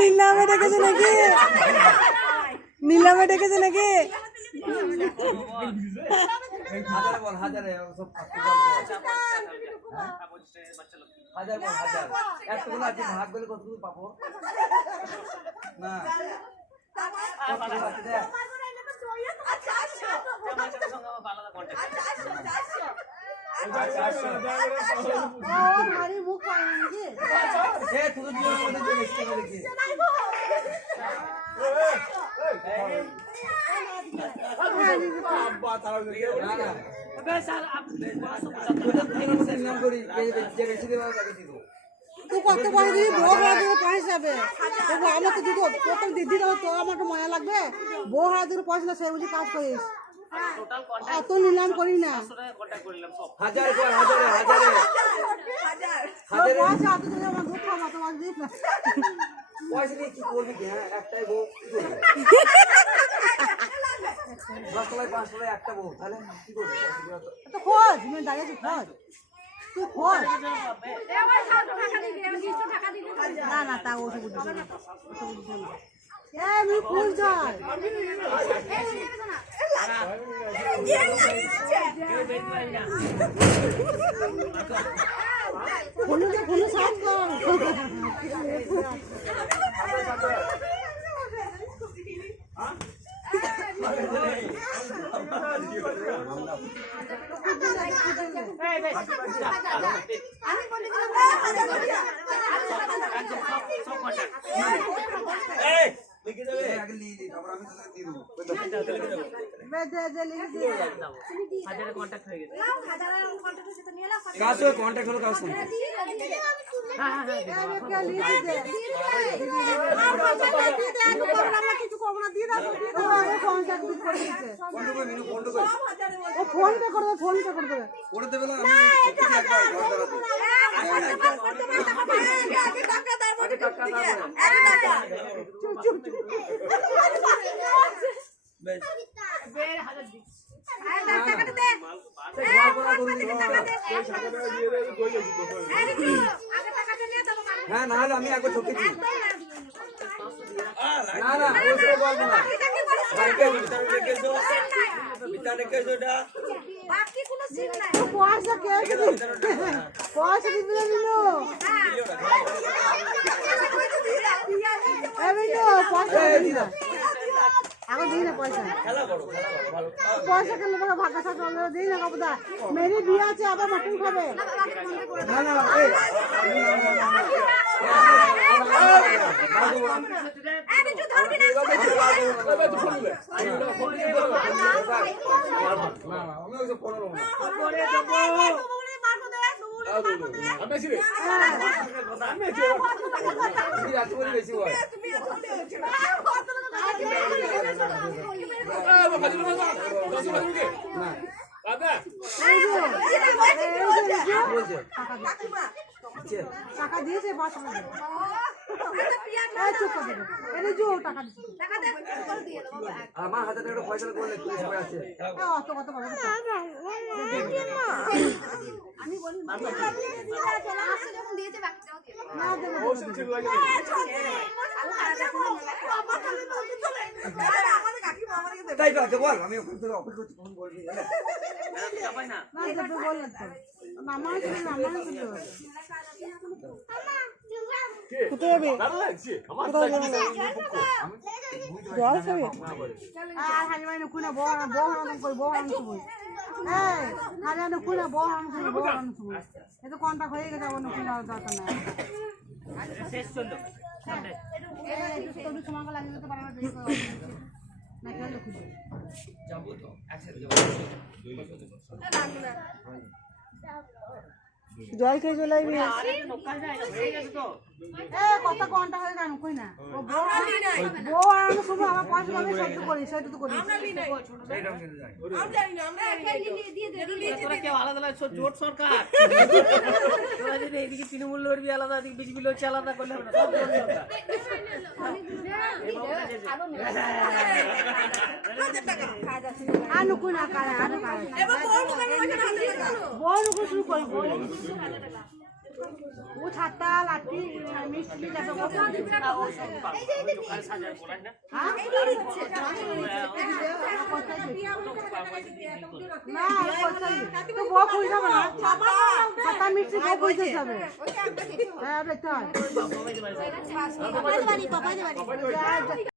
নীলামে ডেকেছে নাকি? নীলামে ডেকেছে নাকি? ভাগ বলে কত পাবো না তুই কত পয়সা দিবি? বউ ভাড়া দিলে পয়সা যাবে। আমার তো দুটো প্রথম দিদি তো আমার তো মজা লাগবে। বউ ভাড়া দিলে পয়সা না, সে বুঝি কাজ করিস। এত নিলাম করি না। পয়সা নিয়ে কি করবি? একটাই বউ 10 তলায় 5 তলায় একটা বউ তাহলে কি করবো? তো খোঁজ আমি দাঁড়িয়ে আছি খোঁজ তুই খোঁজ না না তা ওসব বুঝতে না আমি খোঁজ যাই কোনো সাজ কর আগে নিয়ে দিই তারপর আমি তোকে দিয়ে দেবো কার সঙ্গে কন্ট্যাক্ট হলো কার সঙ্গে ফোন পে করে দেবে করে দেবে না আমি একবার ঘর হ্যাঁ না হলে আমি একবার ঠকেছি না না ওইসব বলবো না পয়সা কে পয়সা দিবি না দিল পয়সা দিবি না এখন দিই না পয়সা পয়সা খেলে তোকে ভাগ্য থাকলে দিই না কবুদা মেরি বিয়ে আছে আবার মটন খাবে না না বেশি হয় টাকা দিয়েছে টাকা আমার হাতে একটা পয়সা করলে তুই সবাই আছে অত কত আমি বলি তাই তো বল আমি ওখান থেকে অফিস করছি ফোন বলবি বললেন তো মামা কোথায় যাবে জল খাবে আর হাজিমাই নুকুনা বউ কই বউ আনছুই এই হাজা নুকুনা বউ আনছুই এত কন্টাক্ট হয়ে গেছে আমার নুকুনা দরকার নাই শেষ চললো এই তো সমাঙ্গ লাগিয়ে দিতে পারবে না কেন খুঁজে যাবো তো একসাথে যাবো জয় খেয়ে চলে আসবি কত ঘন্টা হয়ে গেল কই না বউ আর শুধু আমার পয়সা আমি সহ্য করি সেটা তো করি জোট সরকার তোরা যদি এদিকে তৃণমূল লড়বি আলাদা এদিকে বিজেপি লড়ছে আলাদা করলে হবে না সব আর নুকুই না কারে আর বউ নুকুই শুরু করি ও ছাতা লাঠি মিষ্টি যাবে না বউ খুঁজ যাবে না ছাতা মিষ্টি বউ খুঁজতে যাবে হ্যাঁ